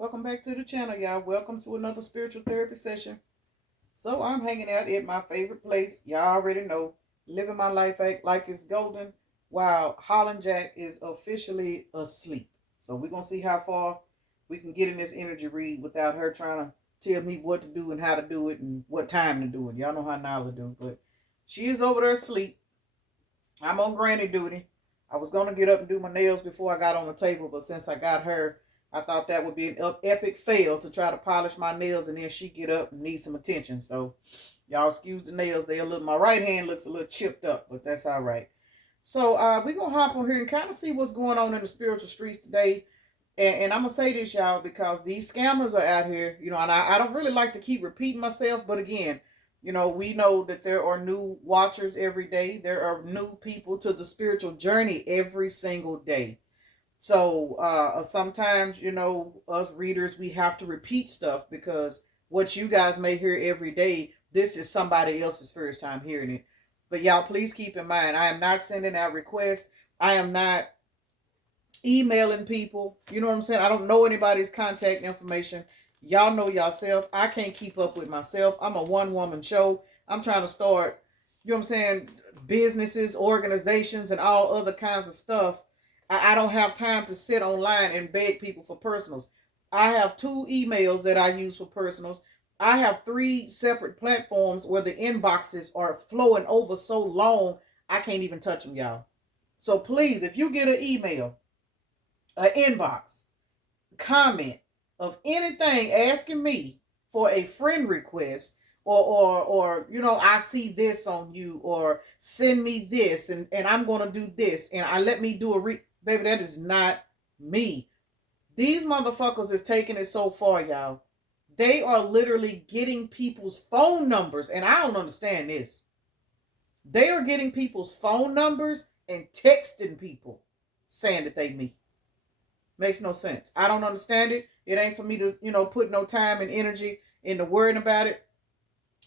Welcome back to the channel, y'all. Welcome to another spiritual therapy session. So I'm hanging out at my favorite place. Y'all already know. Living my life like it's golden while Holland Jack is officially asleep. So we're going to see how far we can get in this energy read without her trying to tell me what to do and how to do it and what time to do it. Y'all know how Nyla do. But she is over there asleep. I'm on granny duty. I was going to get up and do my nails before I got on the table, but since I got her, I thought that would be an epic fail to try to polish my nails and then she get up and need some attention. So y'all excuse the nails. They a little, my right hand looks a little chipped up, but that's all right. So we're going to hop on here and kind of see what's going on in the spiritual streets today. And I'm going to say this, y'all, because these scammers are out here, and I don't really like to keep repeating myself, but again, we know that there are new watchers every day. There are new people to the spiritual journey every single day. So sometimes, us readers, we have to repeat stuff because what you guys may hear every day, this is somebody else's first time hearing it. But y'all, please keep in mind, I am not sending out requests. I am not emailing people. You know what I'm saying? I don't know anybody's contact information. Y'all know yourself. I can't keep up with myself. I'm a one-woman show. I'm trying to start, you know what I'm saying, businesses, organizations, and all other kinds of stuff. I don't have time to sit online and beg people for personals. I have 2 emails that I use for personals. I have 3 separate platforms where the inboxes are flowing over so long, I can't even touch them, y'all. So please, if you get an email, an inbox, comment of anything asking me for a friend request or I see this on you or send me this and I'm going to do this and I let me do baby, that is not me. These motherfuckers is taking it so far, y'all. They are literally getting people's phone numbers, and I don't understand this. They are getting people's phone numbers and texting people saying that they me. Makes no sense. I don't understand it. It ain't for me to, put no time and energy into worrying about it.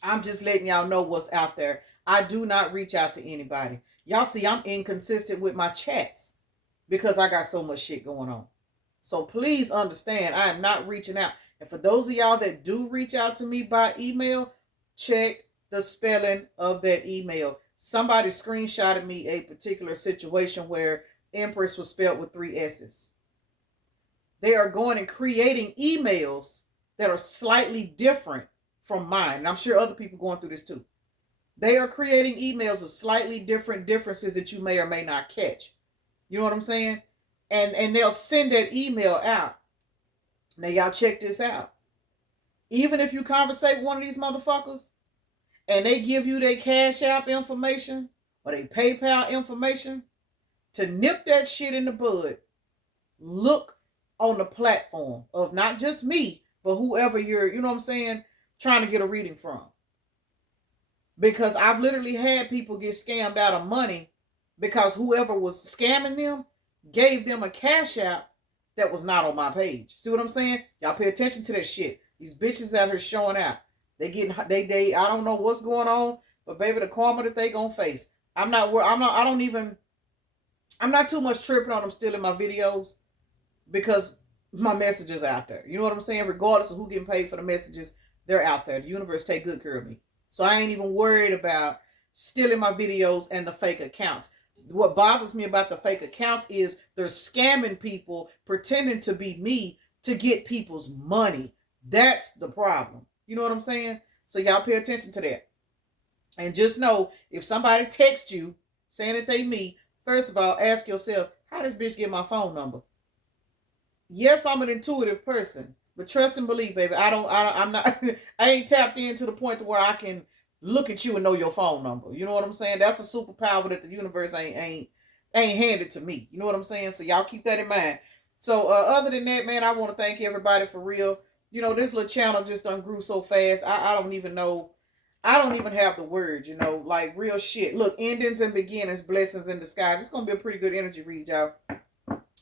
I'm just letting y'all know what's out there. I do not reach out to anybody. Y'all see, I'm inconsistent with my chats because I got so much shit going on. So please understand, I am not reaching out. And for those of y'all that do reach out to me by email, check the spelling of that email. Somebody screenshotted me a particular situation where Empress was spelled with 3 S's. They are going and creating emails that are slightly different from mine. And I'm sure other people going through this too. They are creating emails with slightly different differences that you may or may not catch. You know what I'm saying? And they'll send that email out. Now y'all check this out. Even if you conversate with one of these motherfuckers and they give you their Cash App information or their PayPal information, to nip that shit in the bud, look on the platform of not just me, but whoever you're, you know what I'm saying, trying to get a reading from. Because I've literally had people get scammed out of money because whoever was scamming them gave them a Cash App that was not on my page. See what I'm saying? Y'all pay attention to that shit. These bitches out here showing out. They getting they I don't know what's going on, but baby, the karma that they gonna face. I'm not too much tripping on them still in my videos because my messages out there. You know what I'm saying? Regardless of who getting paid for the messages, they're out there. The universe take good care of me. So I ain't even worried about stealing my videos and the fake accounts. What bothers me about the fake accounts is they're scamming people, pretending to be me to get people's money. That's the problem. You know what I'm saying? So y'all pay attention to that. And just know, if somebody texts you saying that they me, first of all, ask yourself, how this bitch get my phone number? Yes, I'm an intuitive person, but trust and believe, baby. I'm not, I ain't tapped in to the point to where I can look at you and know your phone number. You know what I'm saying? That's a superpower that the universe ain't handed to me. You know what I'm saying? So y'all keep that in mind. So other than that, man, I want to thank everybody for real. This little channel just done grew so fast. I don't even know. I don't even have the words, like real shit. Look, endings and beginnings, blessings in disguise. It's going to be a pretty good energy read,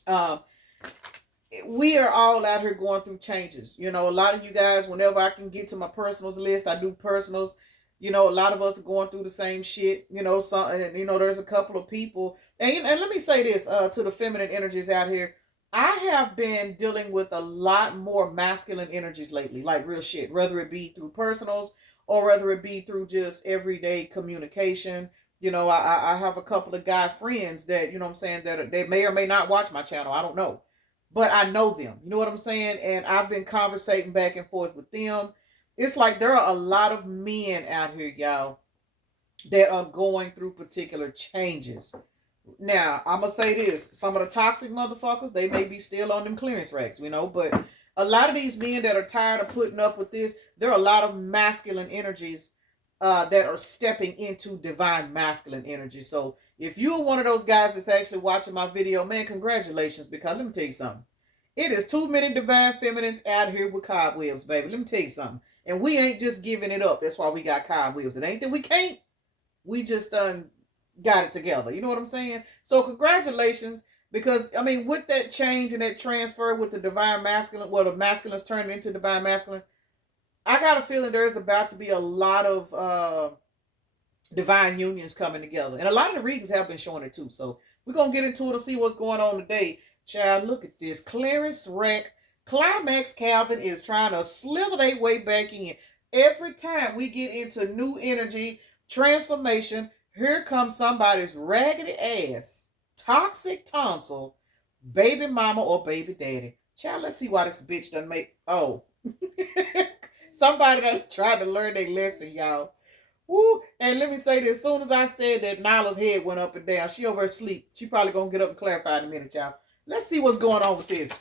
y'all. We are all out here going through changes. A lot of you guys, whenever I can get to my personals list, I do personals. A lot of us are going through the same shit. There's a couple of people. And let me say this to the feminine energies out here. I have been dealing with a lot more masculine energies lately, like real shit, whether it be through personals or whether it be through just everyday communication. I have a couple of guy friends that, what I'm saying, that they may or may not watch my channel. I don't know. But I know them. You know what I'm saying? And I've been conversating back and forth with them. It's like there are a lot of men out here, y'all, that are going through particular changes. Now, I'm gonna say this: some of the toxic motherfuckers, they may be still on them clearance racks, but a lot of these men that are tired of putting up with this, there are a lot of masculine energies that are stepping into divine masculine energy. So if you're one of those guys that's actually watching my video, man, congratulations, because let me tell you something. It is too many divine feminines out here with cobwebs, baby. Let me tell you something. And we ain't just giving it up. That's why we got cobwebs. It ain't that we can't. We just got it together. You know what I'm saying? So congratulations, because I mean, with that change and that transfer with the divine masculine, well, the masculine's turned into divine masculine, I got a feeling there's about to be a lot of divine unions coming together. And a lot of the readings have been showing it too. So we're going to get into it and see what's going on today. Child, look at this. Clearance wreck. Climax Calvin is trying to slither their way back in. Every time we get into new energy, transformation, here comes somebody's raggedy ass, toxic tonsil, baby mama or baby daddy. Child, let's see why this bitch done make... Oh. Somebody that tried to learn their lesson, y'all. Woo. And let me say this. As soon as I said that, Nyla's head went up and down. She over asleep. She probably going to get up and clarify in a minute, y'all. Let's see what's going on with this.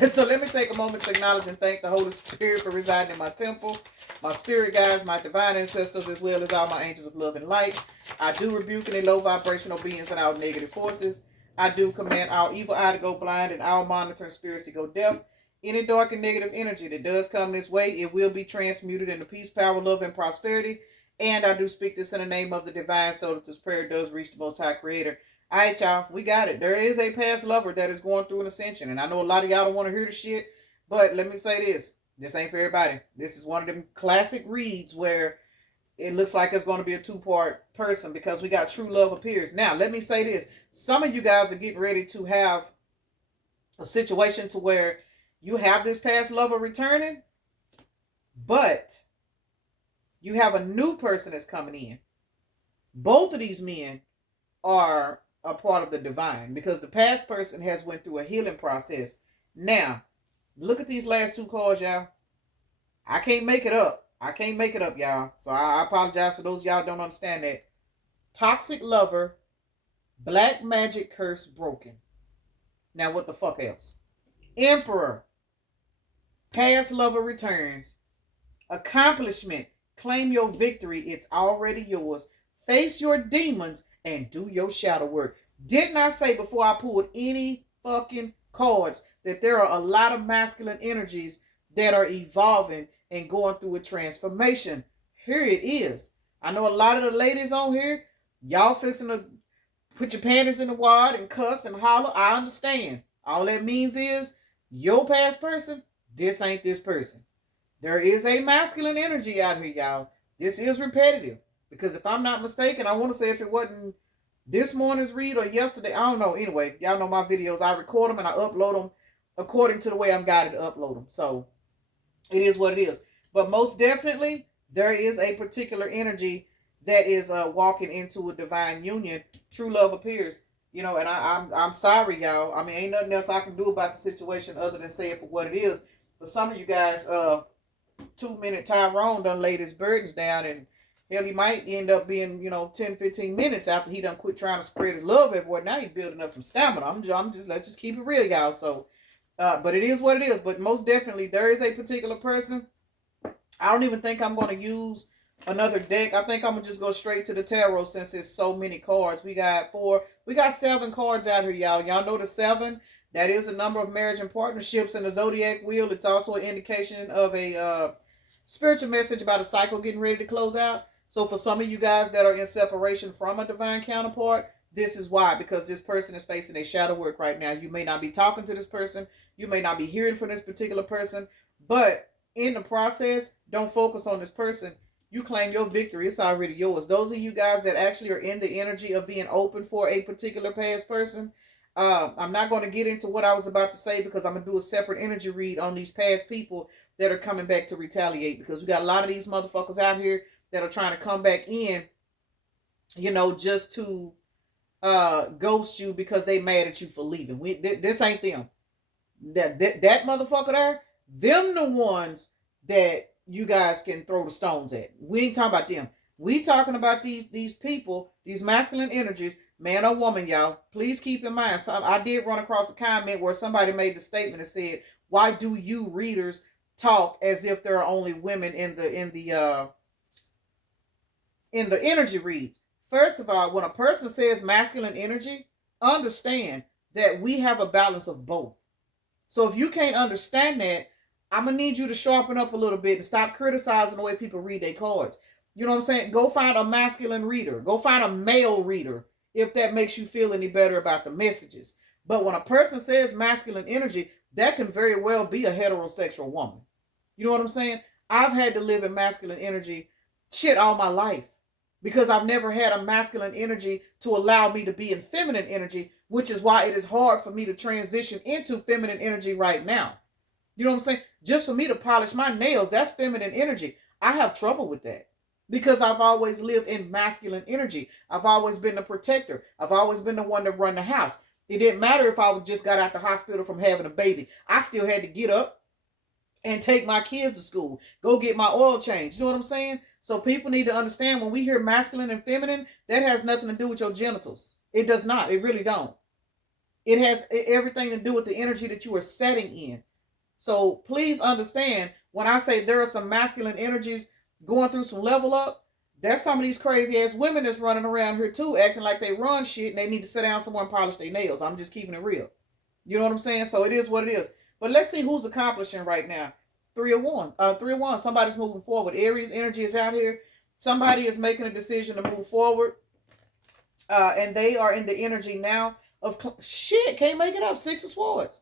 And so let me take a moment to acknowledge and thank the Holy Spirit for residing in my temple, my spirit guides, my divine ancestors, as well as all my angels of love and light. I do rebuke any low vibrational beings and all negative forces. I do command all evil eye to go blind and all monitoring spirits to go deaf. Any dark and negative energy that does come this way, it will be transmuted into peace, power, love, and prosperity. And I do speak this in the name of the divine, so that this prayer does reach the Most High Creator. All right, y'all, we got it. There is a past lover that is going through an ascension, and I know a lot of y'all don't want to hear the shit, but let me say this. This ain't for everybody. This is one of them classic reads where it looks like it's going to be a two-part person, because we got true love appears. Now, let me say this. Some of you guys are getting ready to have a situation to where you have this past lover returning, but you have a new person that's coming in. Both of these men are a part of the divine, because the past person has went through a healing process. Now, look at these last two cards, y'all. I can't make it up. I can't make it up, y'all. So I apologize for those y'all don't understand that. Toxic lover, black magic curse broken. Now, what the fuck else? Emperor, past lover returns. Accomplishment, claim your victory. It's already yours. Face your demons and do your shadow work. Didn't I say before I pulled any fucking cards that there are a lot of masculine energies that are evolving and going through a transformation? Here it is. I know a lot of the ladies on here, y'all fixing to put your panties in the wad and cuss and holler. I understand. All that means is your past person, this ain't this person. There is a masculine energy out here, y'all. This is repetitive. Because if I'm not mistaken, I want to say if it wasn't this morning's read or yesterday, I don't know. Anyway, y'all know my videos. I record them and I upload them according to the way I'm guided to upload them. So it is what it is. But most definitely, there is a particular energy that is walking into a divine union. True love appears. And I'm sorry, y'all. I mean, ain't nothing else I can do about the situation other than say it for what it is. For some of you guys, 2-minute Tyrone done laid his burdens down, and hell, he might end up being, 10, 15 minutes after he done quit trying to spread his love everywhere. Now he's building up some stamina. Let's just keep it real, y'all. So, but it is what it is. But most definitely, there is a particular person. I don't even think I'm going to use another deck. I think I'm going to just go straight to the tarot, since there's so many cards. We got 7 cards out here, y'all. Y'all know the 7. That is a number of marriage and partnerships in the zodiac wheel. It's also an indication of a spiritual message about a cycle getting ready to close out. So for some of you guys that are in separation from a divine counterpart, this is why. Because this person is facing a shadow work right now. You may not be talking to this person. You may not be hearing from this particular person. But in the process, don't focus on this person. You claim your victory. It's already yours. Those of you guys that actually are in the energy of being open for a particular past person, I'm not going to get into what I was about to say because I'm going to do a separate energy read on these past people that are coming back to retaliate, because we got a lot of these motherfuckers out here that are trying to come back in, just to ghost you because they mad at you for leaving. This ain't them. That motherfucker there, them the ones that you guys can throw the stones at. We ain't talking about them. We talking about these people, these masculine energies, man or woman, y'all. Please keep in mind. I did run across a comment where somebody made the statement and said, "Why do you readers talk as if there are only women in the energy reads?" First of all, when a person says masculine energy, understand that we have a balance of both. So if you can't understand that, I'm going to need you to sharpen up a little bit and stop criticizing the way people read their cards. You know what I'm saying? Go find a masculine reader. Go find a male reader if that makes you feel any better about the messages. But when a person says masculine energy, that can very well be a heterosexual woman. You know what I'm saying? I've had to live in masculine energy shit all my life because I've never had a masculine energy to allow me to be in feminine energy, which is why it is hard for me to transition into feminine energy right now. You know what I'm saying? Just for me to polish my nails, that's feminine energy. I have trouble with that because I've always lived in masculine energy. I've always been the protector. I've always been the one to run the house. It didn't matter if I just got out the hospital from having a baby. I still had to get up and take my kids to school, go get my oil change. You know what I'm saying? So people need to understand, when we hear masculine and feminine, that has nothing to do with your genitals. It does not. It really don't. It has everything to do with the energy that you are setting in. So please understand, when I say there are some masculine energies going through some level up, that's some of these crazy ass women that's running around here too, acting like they run shit and they need to sit down somewhere and polish their nails. I'm just keeping it real. You know what I'm saying? So it is what it is. But let's see who's accomplishing right now. 301. 301. Somebody's moving forward. Aries energy is out here. Somebody is making a decision to move forward. And they are in the energy now of shit. Can't make it up. 6 of Swords.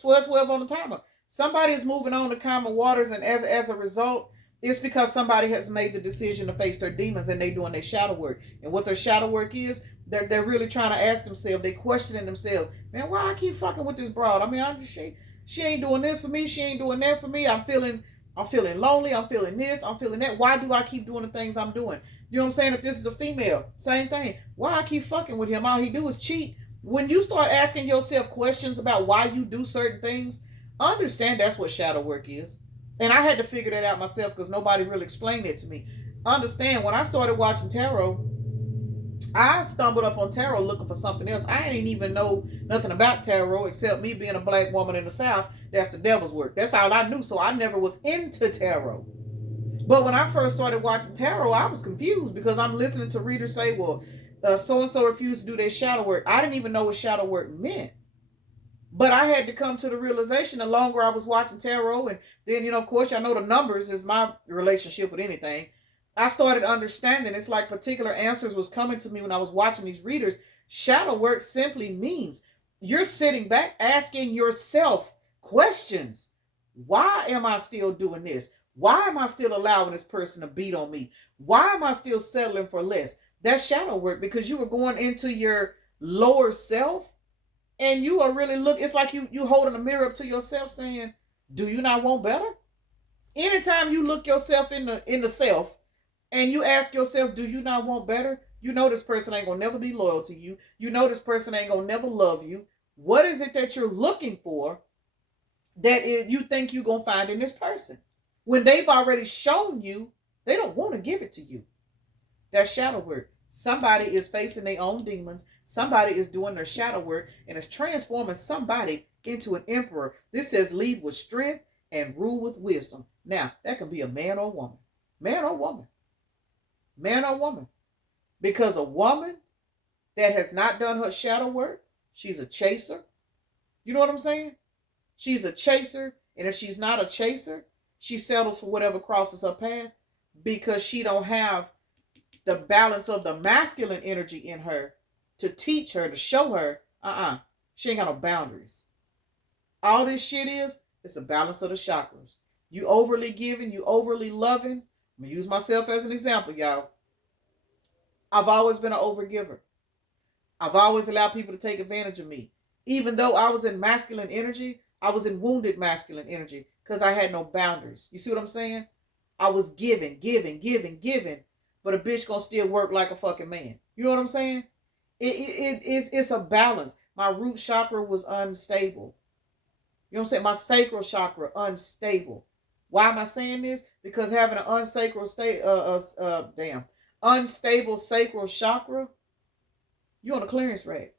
12 on the timer. Somebody is moving on to calmer waters, and as a result, it's because somebody has made the decision to face their demons and they doing their shadow work. And what their shadow work is, they're really trying to ask themselves, they questioning themselves, man, why I keep fucking with this broad? I mean, she ain't doing this for me, she ain't doing that for me. I'm feeling lonely, I'm feeling this, I'm feeling that. Why do I keep doing the things I'm doing? You know what I'm saying? If this is a female, same thing. Why I keep fucking with him? All he do is cheat. When you start asking yourself questions about why you do certain things, understand that's what shadow work is. And I had to figure that out myself because nobody really explained it to me. Understand, when I started watching tarot, I stumbled up on tarot looking for something else. I didn't even know nothing about tarot except me being a black woman in the South. That's the devil's work. That's all I knew. So I never was into tarot. But when I first started watching tarot, I was confused because I'm listening to readers say, well, so-and-so refused to do their shadow work. I didn't even know what shadow work meant. But I had to come to the realization the longer I was watching tarot, and then, of course, I know the numbers is my relationship with anything. I started understanding it's like particular answers was coming to me when I was watching these readers. Shadow work simply means you're sitting back asking yourself questions. Why am I still doing this? Why am I still allowing this person to beat on me? Why am I still settling for less? That's shadow work, because you were going into your lower self and you are really it's like you holding a mirror up to yourself saying, do you not want better? Anytime you look yourself in the self and you ask yourself, do you not want better? You know this person ain't gonna never be loyal to you. You know this person ain't gonna never love you. What is it that you're looking for that you think you're gonna find in this person when they've already shown you they don't want to give it to you? That's shadow work. Somebody is facing their own demons. Somebody is doing their shadow work and is transforming somebody into an emperor. This says lead with strength and rule with wisdom. Now, that can be a man or woman. Man or woman. Man or woman. Because a woman that has not done her shadow work, she's a chaser. You know what I'm saying? She's a chaser. And if she's not a chaser, she settles for whatever crosses her path because she don't have the balance of the masculine energy in her to teach her, to show her, she ain't got no boundaries. All this shit it's a balance of the chakras. You overly giving, you overly loving. I'm going to use myself as an example, y'all. I've always been an overgiver. I've always allowed people to take advantage of me. Even though I was in masculine energy, I was in wounded masculine energy because I had no boundaries. You see what I'm saying? I was giving, giving, giving, giving, but a bitch gonna still work like a fucking man. You know what I'm saying? It's a balance. My root chakra was unstable. You know what I'm saying? My sacral chakra unstable. Why am I saying this? Because having an unstable sacral chakra, you on a clearance rack.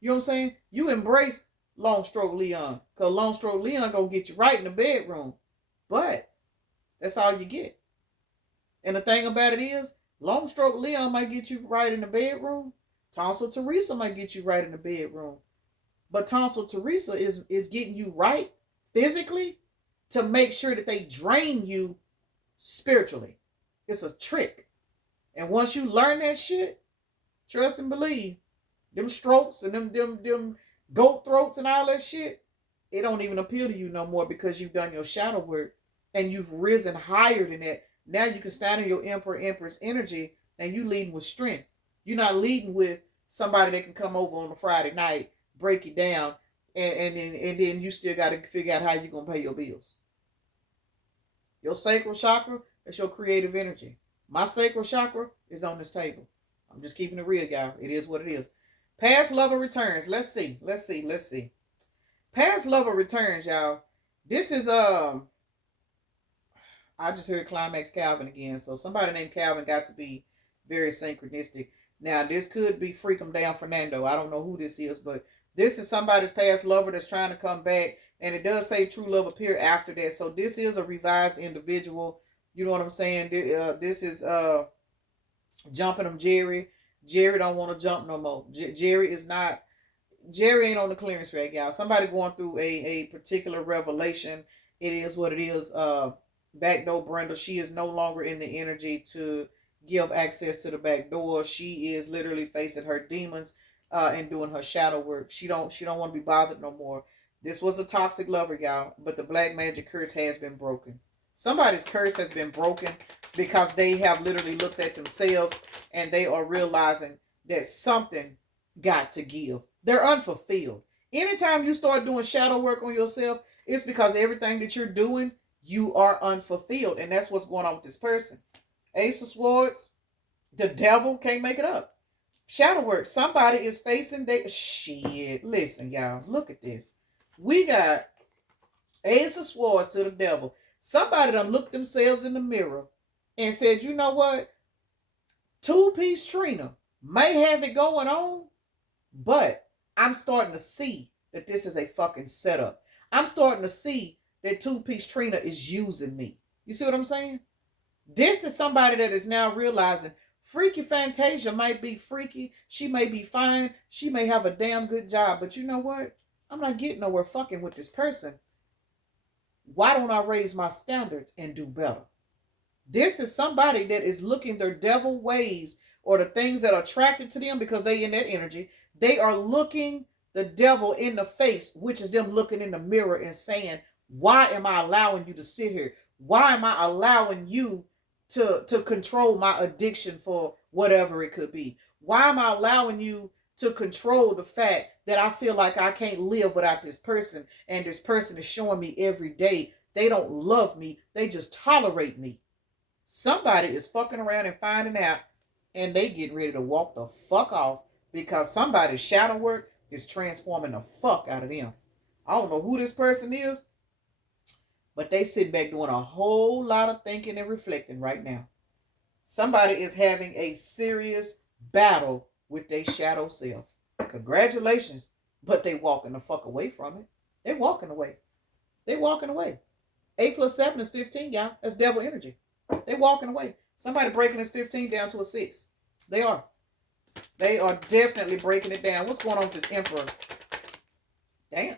You know what I'm saying? You embrace long stroke Leon, because long stroke Leon gonna get you right in the bedroom, but that's all you get. And the thing about it is, long stroke Leon might get you right in the bedroom. Tonsil Teresa might get you right in the bedroom. But Tonsil Teresa is getting you right physically to make sure that they drain you spiritually. It's a trick. And once you learn that shit, trust and believe, them strokes and them goat throats and all that shit, it don't even appeal to you no more because you've done your shadow work and you've risen higher than that. Now you can stand in your empress energy and you leading with strength. You're not leading with somebody that can come over on a Friday night, break you down, and then you still got to figure out how you're going to pay your bills. Your sacral chakra is your creative energy. My sacral chakra is on this table. I'm just keeping it real, y'all. It is what it is. Past lover returns. Let's see. Past lover returns, y'all. This is I just heard Climax Calvin again. So somebody named Calvin got to be very synchronistic. Now, this could be Freakum Down Fernando. I don't know who this is, but this is somebody's past lover that's trying to come back. And it does say true love appear after that. So this is a revised individual. You know what I'm saying? This is Jumping Them Jerry. Jerry don't want to jump no more. Jerry ain't on the clearance rack, y'all. Somebody going through a particular revelation. It is what it is. Backdoor Brenda, she is no longer in the energy to give access to the back door. She is literally facing her demons and doing her shadow work. She don't want to be bothered no more. This was a toxic lover, y'all, but the black magic curse has been broken. Somebody's curse has been broken because they have literally looked at themselves and they are realizing that something got to give. They're unfulfilled. Anytime you start doing shadow work on yourself, it's because everything that you're doing, you are unfulfilled. And that's what's going on with this person. Ace of Swords, the devil, can't make it up. Shadow work. Somebody is facing shit. Listen, y'all, look at this. We got Ace of Swords to the devil. Somebody done looked themselves in the mirror and said, you know what? Two-piece Trina may have it going on, but I'm starting to see that this is a fucking setup. I'm starting to see that Two-piece Trina is using me. You see what I'm saying? This is somebody that is now realizing Freaky Fantasia might be freaky. She may be fine. She may have a damn good job. But you know what? I'm not getting nowhere fucking with this person. Why don't I raise my standards and do better? This is somebody that is looking their devil ways or the things that are attracted to them because they in that energy. They are looking the devil in the face, which is them looking in the mirror and saying, why am I allowing you to sit here? Why am I allowing you to control my addiction for whatever it could be? Why am I allowing you to control the fact that I feel like I can't live without this person, and this person is showing me every day they don't love me, they just tolerate me? Somebody is fucking around and finding out, and they getting ready to walk the fuck off because somebody's shadow work is transforming the fuck out of them. I don't know who this person is, but they sitting back doing a whole lot of thinking and reflecting right now. Somebody is having a serious battle with their shadow self. Congratulations, but they walking the fuck away from it. They walking away. They walking away. 8 plus 7 is 15, y'all. That's devil energy. They walking away. Somebody breaking this 15 down to a 6. They are. They are definitely breaking it down. What's going on with this emperor? Damn.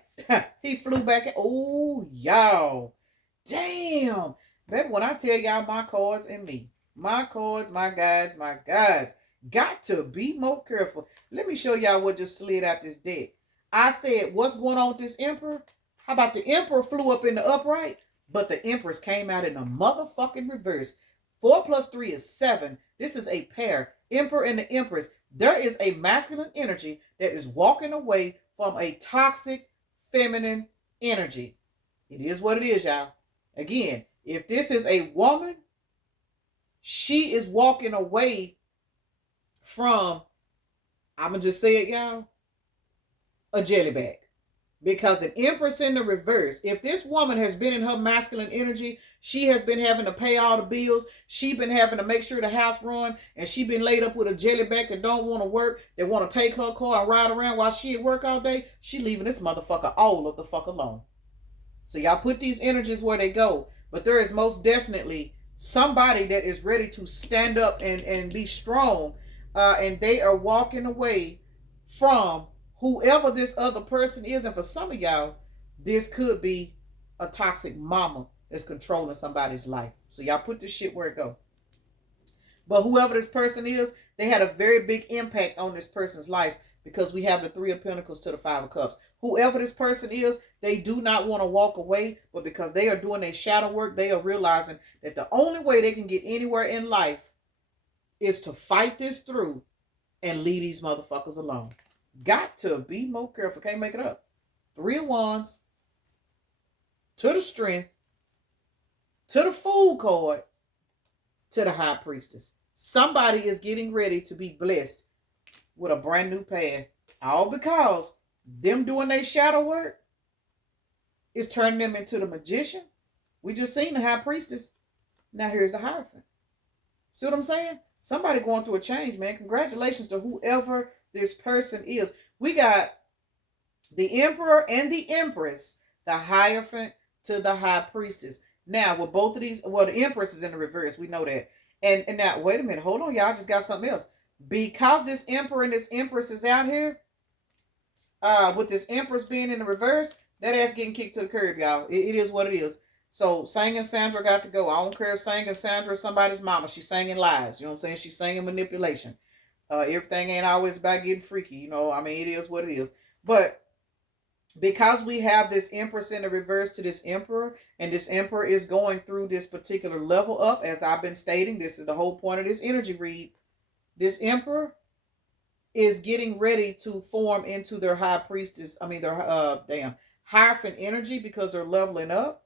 He flew back. Oh, y'all. Damn. Baby, when I tell y'all my cards and me, my cards, my guides, got to be more careful. Let me show y'all what just slid out this deck. I said, what's going on with this emperor? How about the emperor flew up in the upright, but the empress came out in a motherfucking reverse. 4 plus 3 is 7. This is a pair. Emperor and the empress. There is a masculine energy that is walking away from a toxic feminine energy. It is what it is, y'all. Again, if this is a woman, she is walking away from, I'm going to just say it, y'all, a jelly bag. Because an empress in the reverse, if this woman has been in her masculine energy, she has been having to pay all the bills, she been having to make sure the house run, and she been laid up with a jelly bag that don't want to work, that want to take her car and ride around while she at work all day, she leaving this motherfucker all of the fuck alone. So y'all put these energies where they go. But there is most definitely somebody that is ready to stand up and be strong. And they are walking away from whoever this other person is. And for some of y'all, this could be a toxic mama that's controlling somebody's life. So y'all put this shit where it go. But whoever this person is, they had a very big impact on this person's life, because we have the Three of Pentacles to the Five of Cups. Whoever this person is, they do not want to walk away, but because they are doing their shadow work, they are realizing that the only way they can get anywhere in life is to fight this through and leave these motherfuckers alone. Got to be more careful. Can't make it up. Three of Wands to the Strength, to the Fool card, to the High Priestess. Somebody is getting ready to be blessed with a brand new path. All because them doing their shadow work is turning them into the Magician. We just seen the High Priestess. Now here's the Hierophant. See what I'm saying? Somebody going through a change, man. Congratulations to whoever this person is. We got the Emperor and the Empress, the Hierophant to the High Priestess. Now, with both of these, well, the Empress is in the reverse. We know that. And now, wait a minute. Hold on, y'all. I just got something else. Because this Emperor and this Empress is out here, with this Empress being in the reverse, that ass getting kicked to the curb, y'all. It is what it is. So, Sang and Sandra got to go. I don't care if Sang and Sandra is somebody's mama. She's singing lies. You know what I'm saying? She's singing manipulation. Everything ain't always about getting freaky. You know, I mean, it is what it is. But because we have this Empress in the reverse to this Emperor, and this Emperor is going through this particular level up, as I've been stating, this is the whole point of this energy read. This Emperor is getting ready to form into their High Priestess, their Hierophant energy, because they're leveling up,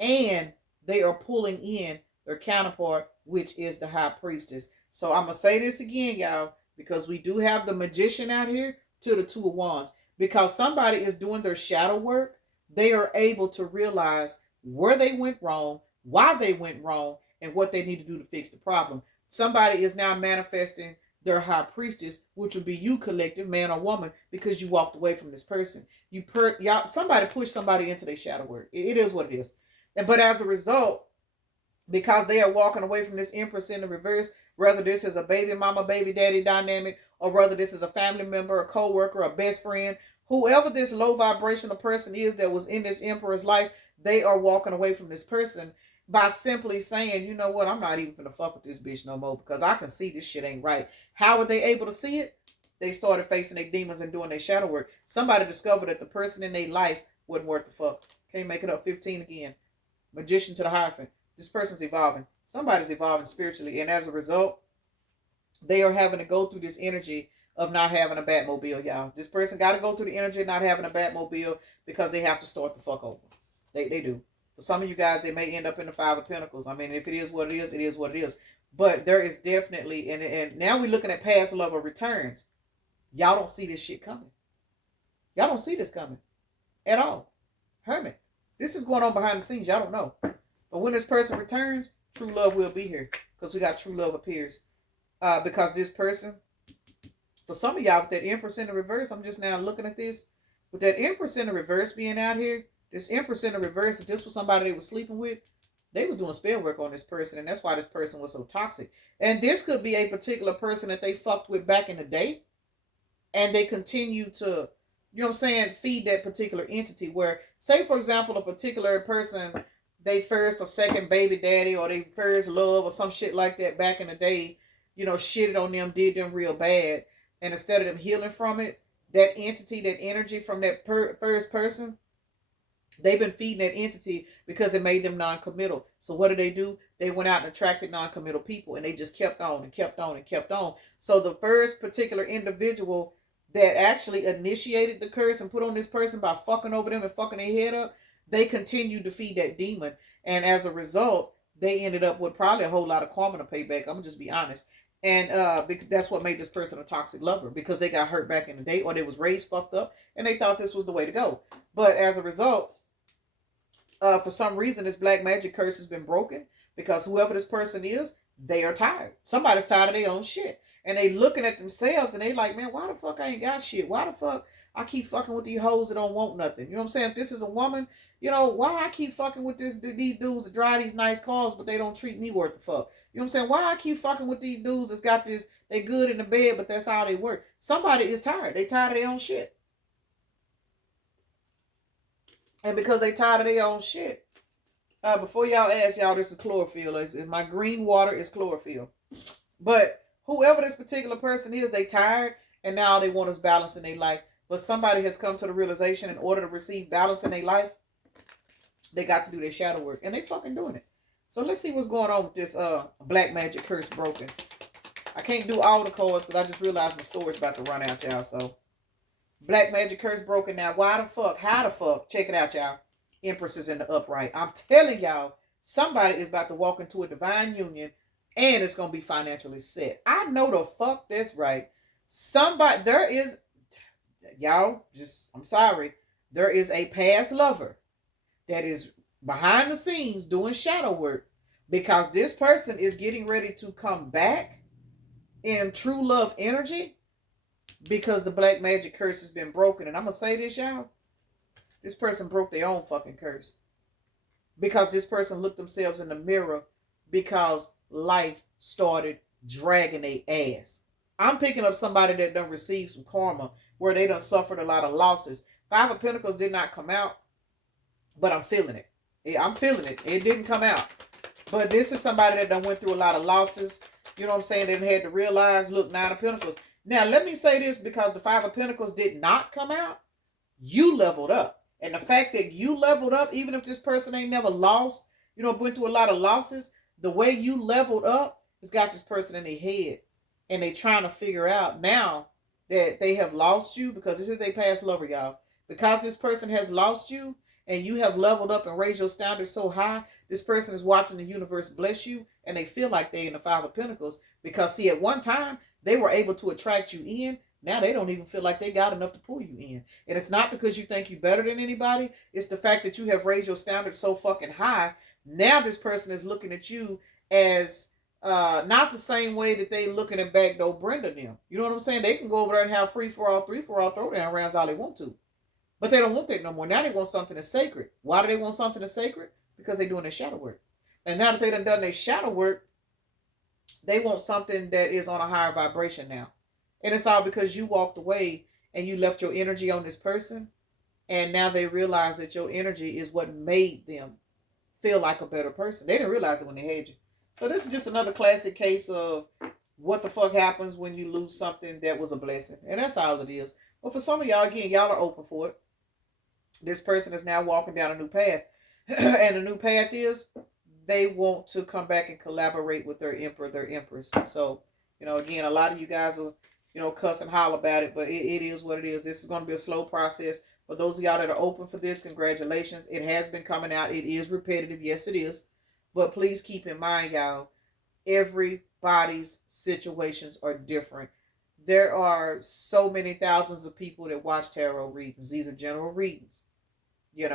and they are pulling in their counterpart, which is the High Priestess. So I'm going to say this again, y'all, because we do have the Magician out here to the Two of Wands. Because somebody is doing their shadow work, they are able to realize where they went wrong, why they went wrong, and what they need to do to fix the problem. Somebody is now manifesting their High Priestess, which would be you, collective, man or woman, because you walked away from this person. Somebody pushed somebody into their shadow work. It is what it is. But as a result, because they are walking away from this Empress in the reverse, whether this is a baby mama, baby daddy dynamic, or whether this is a family member, a co-worker, a best friend, whoever this low vibrational person is that was in this Emperor's life, they are walking away from this person by simply saying, you know what, I'm not even finna fuck with this bitch no more, because I can see this shit ain't right. How were they able to see it? They started facing their demons and doing their shadow work. Somebody discovered that the person in their life wasn't worth the fuck. Can't make it up. 15 again. Magician to the Hierophant. This person's evolving. Somebody's evolving spiritually, and as a result, they are having to go through this energy of not having a Batmobile, y'all. This person got to go through the energy of not having a Batmobile, because they have to start the fuck over. They do. For some of you guys, they may end up in the Five of Pentacles. I mean, if it is what it is what it is. But there is definitely, and now we're looking at past love or returns. Y'all don't see this shit coming. Y'all don't see this coming at all. Hermit. This is going on behind the scenes. Y'all don't know. But when this person returns, true love will be here, because we got true love appears. Because this person, for some of y'all, with that Empress in the reverse, I'm just now looking at this. With that Empress in the reverse being out here, this Empress in the reverse, if this was somebody they was sleeping with, they was doing spell work on this person, and that's why this person was so toxic. And this could be a particular person that they fucked with back in the day, and they continue to, you know what I'm saying, feed that particular entity. Where, say for example, a particular person, they first or second baby daddy, or they first love, or some shit like that back in the day, you know, shitted on them, did them real bad, and instead of them healing from it, that entity, that energy from that first person, they've been feeding that entity because it made them non-committal. So what do? They went out and attracted non-committal people, and they just kept on and kept on and kept on. So the first particular individual that actually initiated the curse and put on this person by fucking over them and fucking their head up, they continued to feed that demon. And as a result, they ended up with probably a whole lot of karma to pay back. I'm gonna just be honest. And that's what made this person a toxic lover, because they got hurt back in the day, or they was raised fucked up and they thought this was the way to go. But as a result, for some reason, this black magic curse has been broken, because whoever this person is, they are tired. Somebody's tired of their own shit. And they looking at themselves and they like, man, why the fuck I ain't got shit? Why the fuck I keep fucking with these hoes that don't want nothing? You know what I'm saying? If this is a woman, why I keep fucking with these dudes that drive these nice cars, but they don't treat me worth the fuck? You know what I'm saying? Why I keep fucking with these dudes that's got this, they good in the bed, but that's how they work. Somebody is tired. They tired of their own shit. And because they tired of their own shit, before y'all ask, y'all, this is chlorophyll. My green water is chlorophyll. But whoever this particular person is, they tired, and now they want us balance in their life. But somebody has come to the realization, in order to receive balance in their life, they got to do their shadow work, and they fucking doing it. So let's see what's going on with this black magic curse broken. I can't do all the cards because I just realized my storage about to run out, y'all. So black magic curse broken. Now, why the fuck? How the fuck? Check it out, y'all. Empress is in the upright. I'm telling y'all, somebody is about to walk into a divine union, and it's going to be financially set. I know the fuck that's right. Somebody, there is, y'all, I'm sorry. There is a past lover that is behind the scenes doing shadow work, because this person is getting ready to come back in true love energy, because the black magic curse has been broken. And I'm going to say this, y'all. This person broke their own fucking curse, because this person looked themselves in the mirror, because life started dragging their ass. I'm picking up somebody that done received some karma, where they done suffered a lot of losses. Five of Pentacles did not come out, but I'm feeling it. Yeah, I'm feeling it. It didn't come out. But this is somebody that done went through a lot of losses. You know what I'm saying? They had to realize, look, Nine of Pentacles. Now, let me say this, because the Five of Pentacles did not come out. You leveled up. And the fact that you leveled up, even if this person ain't never lost, went through a lot of losses, the way you leveled up has got this person in their head. And they trying to figure out now that they have lost you, because this is their past lover, y'all. Because this person has lost you and you have leveled up and raised your standards so high, this person is watching the universe bless you, and they feel like they're in the Five of Pentacles. Because, see, at one time, they were able to attract you in. Now they don't even feel like they got enough to pull you in. And it's not because you think you're better than anybody. It's the fact that you have raised your standards so fucking high. Now this person is looking at you as not the same way that they looking at Backdoor Brenda and them. You know what I'm saying? They can go over there and have free for all, throwdown rounds all they want to. But they don't want that no more. Now they want something that's sacred. Why do they want something that's sacred? Because they're doing their shadow work. And now that they done their shadow work, they want something that is on a higher vibration now. And it's all because you walked away and you left your energy on this person. And now they realize that your energy is what made them feel like a better person. They didn't realize it when they had you. So this is just another classic case of what the fuck happens when you lose something that was a blessing. And that's all it is. But for some of y'all, again, y'all are open for it. This person is now walking down a new path. And the new path is they want to come back and collaborate with their emperor, their empress. So, again, a lot of you guys are, cuss and holler about it, but it is what it is. This is going to be a slow process. For those of y'all that are open for this, congratulations. It has been coming out. It is repetitive. Yes, it is. But please keep in mind, y'all, everybody's situations are different. There are so many thousands of people that watch tarot readings. These are general readings. If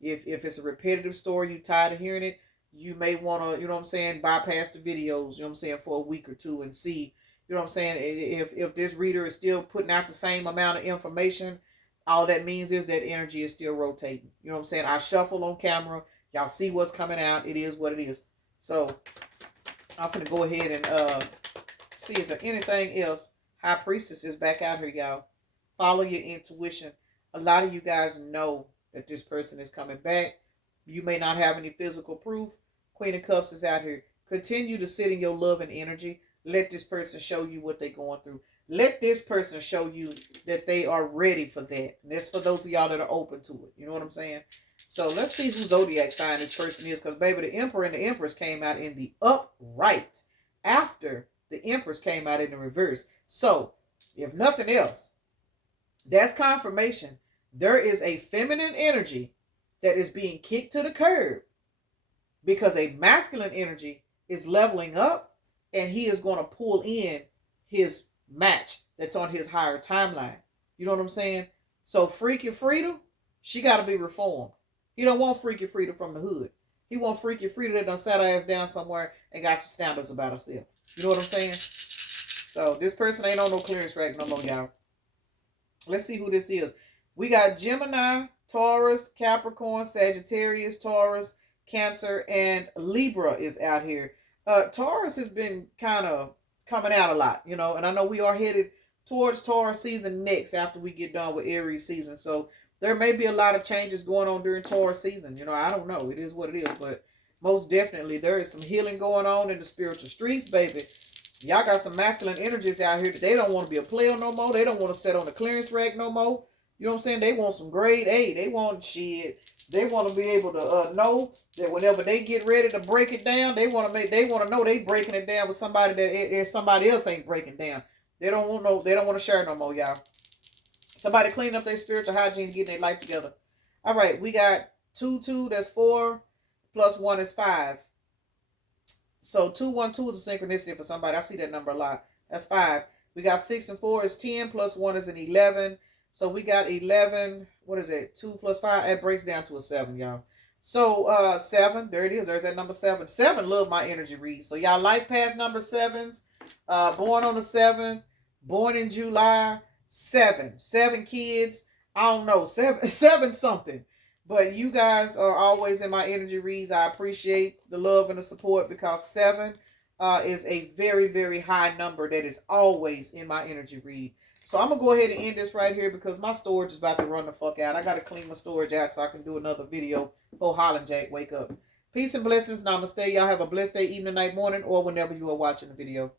it's a repetitive story, you're tired of hearing it, you may want to, bypass the videos, for a week or two and see, if this reader is still putting out the same amount of information, all that means is that energy is still rotating. I shuffle on camera. Y'all see what's coming out. It is what it is. So I'm going to go ahead and see, is there anything else? High Priestess is back out here, y'all. Follow your intuition. A lot of you guys know that this person is coming back. You may not have any physical proof. Queen of Cups is out here. Continue to sit in your love and energy. Let this person show you what they're going through. Let this person show you that they are ready for that. And that's for those of y'all that are open to it. You know what I'm saying? So let's see who zodiac sign this person is. Because, baby, the Emperor and the Empress came out in the upright after the Empress came out in the reverse. So, if nothing else, That's confirmation. There is a feminine energy that is being kicked to the curb because a masculine energy is leveling up, and he is going to pull in his match that's on his higher timeline. You know what I'm saying? So Freaky Frida, she got to be reformed. He don't want Freaky Frida from the hood. He want Freaky Frida that done sat her ass down somewhere and got some standards about herself. You know what I'm saying? So this person ain't on no clearance rack no more, y'all. Let's see who this is. We got Gemini, Taurus, Capricorn, Sagittarius, Taurus, Cancer, and Libra is out here. Taurus has been kind of coming out a lot, you know, and I know we are headed towards Taurus season next after we get done with Aries season. So there may be a lot of changes going on during Taurus season. You know, I don't know. It is what it is, but most definitely there is some healing going on in the spiritual streets, baby. Y'all got some masculine energies out here that they don't want to be a player no more. They don't want to sit on the clearance rack no more. You know what I'm saying? They want some grade A. They want shit. They want to be able to know that whenever they get ready to break it down, they want to know they breaking it down with somebody that somebody else ain't breaking down. They don't want to share no more, y'all. Somebody clean up their spiritual hygiene and get their life together. All right, we got 2, that's 4, plus 1 is 5. So 212 is a synchronicity for somebody. I see that number a lot. That's 5. We got 6 and 4 is 10, plus 1 is an 11. So we got 11. What is it? 2 plus 5. It breaks down to a 7, y'all. So 7. There it is. There's that number 7. 7 love my energy read. So y'all life path number 7s. Born on the 7th. Born in July. 7 kids. I don't know. 7 something. But you guys are always in my energy reads. I appreciate the love and the support because 7 is a very, very high number that is always in my energy read. So I'm going to go ahead and end this right here because my storage is about to run the fuck out. I got to clean my storage out so I can do another video before Holland Jack wake up. Peace and blessings. Namaste. Y'all have a blessed day, evening, night, morning, or whenever you are watching the video.